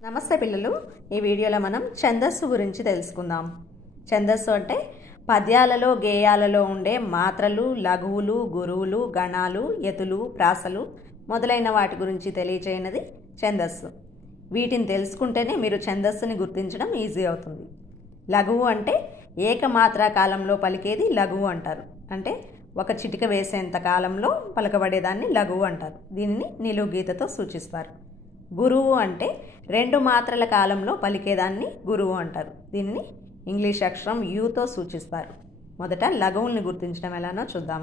నమస్తే పిల్లలు, ఈ వీడియోలో మనం ఛందస్సు గురించి తెలుసుకుందాం. ఛందస్సు అంటే పద్యాలలో గేయాలలో ఉండే మాత్రలు, లఘువులు, గురువులు, గణాలు, యతులు, ప్రాసలు మొదలైన వాటి గురించి తెలియచేయనది ఛందస్సు. వీటిని తెలుసుకుంటేనే మీరు ఛందస్సుని గుర్తించడం ఈజీ అవుతుంది. లఘువు అంటే ఏకమాత్రా కాలంలో పలికేది లఘువు అంటారు. అంటే ఒక చిటిక వేసేంత కాలంలో పలకబడేదాన్ని లఘువు అంటారు. దీనిని నిలువు గీతతో సూచిస్తారు. గురువు అంటే 2 మాత్రల కాలంలో పలికేదాన్ని గురువు అంటారు. దీనిని ఇంగ్లీష్ అక్షరం యూతో సూచిస్తారు. మొదట లఘువుల్ని గుర్తించడం ఎలానో చూద్దాం.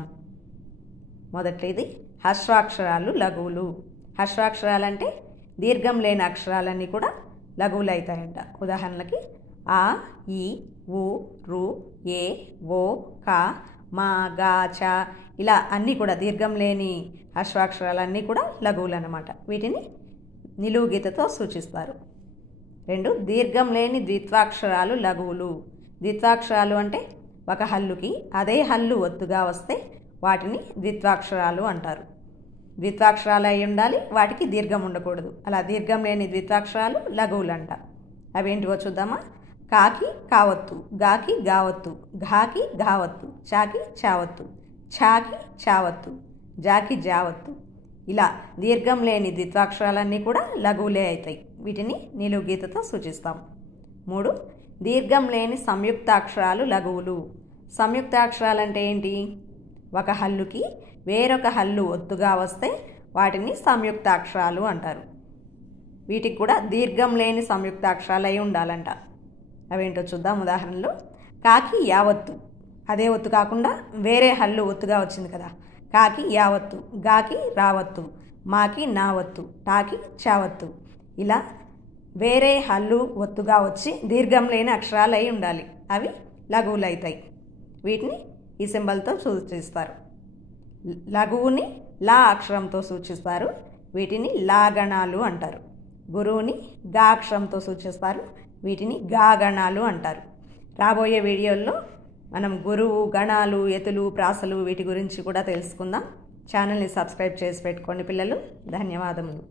మొదటిది హ్రస్వాక్షరాలు లఘువులు. హ్రస్వాక్షరాలు అంటే దీర్ఘం లేని అక్షరాలన్నీ కూడా లఘువులు అవుతాయంట. ఉదాహరణకి ఆ, ఈ, ఉ, రు, ఏ, ఓ, క, మా, గా, చ ఇలా అన్నీ కూడా దీర్ఘం లేని హ్రస్వాక్షరాలన్నీ కూడా లఘువులు అన్నమాట. వీటిని నిలువు గీతతో సూచిస్తారు. 2 దీర్ఘం లేని ద్విత్వాక్షరాలు లఘువులు. ద్విత్వాక్షరాలు అంటే ఒక హల్లుకి అదే హల్లు ఒత్తుగా వస్తే వాటిని ద్విత్వాక్షరాలు అంటారు. ద్విత్వాక్షరాలు అయి ఉండాలి, వాటికి దీర్ఘం ఉండకూడదు. అలా దీర్ఘం లేని ద్విత్వాక్షరాలు లఘువులు అంట. అవేంటివో చూద్దామా. కాకి కావత్తు, గాకి గావత్తు, ఘాకి ఘావత్తు, చాకి చావత్తు, ఛాకి చావత్తు, జాకి జావత్తు. ఇలా దీర్ఘం లేని ద్విత్వాక్షరాలన్నీ కూడా లఘువులే అవుతాయి. వీటిని నిలువు గీతతో సూచిస్తాం. 3 దీర్ఘం లేని సంయుక్తాక్షరాలు లఘువులు. సంయుక్తాక్షరాలు అంటే ఏంటి? ఒక హల్లుకి వేరొక హల్లు ఒత్తుగా వస్తే వాటిని సంయుక్తాక్షరాలు అంటారు. వీటికి కూడా దీర్ఘం లేని సంయుక్తాక్షరాలు అయి ఉండాలంట. అవేంటో చూద్దాం. ఉదాహరణలు కాకి యావత్తు, అదే ఒత్తు కాకుండా వేరే హల్లు ఒత్తుగా వచ్చింది కదా. కాకి యావత్తు, గాకి రావత్తు, మాకి నావత్తు, టాకి చావత్తు. ఇలా వేరే హల్లు ఒత్తుగా వచ్చి దీర్ఘం లేని అక్షరాలు అయి ఉండాలి. అవి లఘువులు అవుతాయి. వీటిని ఈ సింబల్తో సూచిస్తారు. లఘువుని లా అక్షరంతో సూచిస్తారు. వీటిని లాగణాలు అంటారు. గురువుని గా అక్షరంతో సూచిస్తారు. వీటిని గా గణాలు అంటారు. రాబోయే వీడియోల్లో మనం గురువు, గణాలు, యతులు, ప్రాసలు వీటి గురించి కూడా తెలుసుకుందాం. ఛానల్ని సబ్స్క్రైబ్ చేసి పెట్టుకోండి పిల్లలు. ధన్యవాదములు.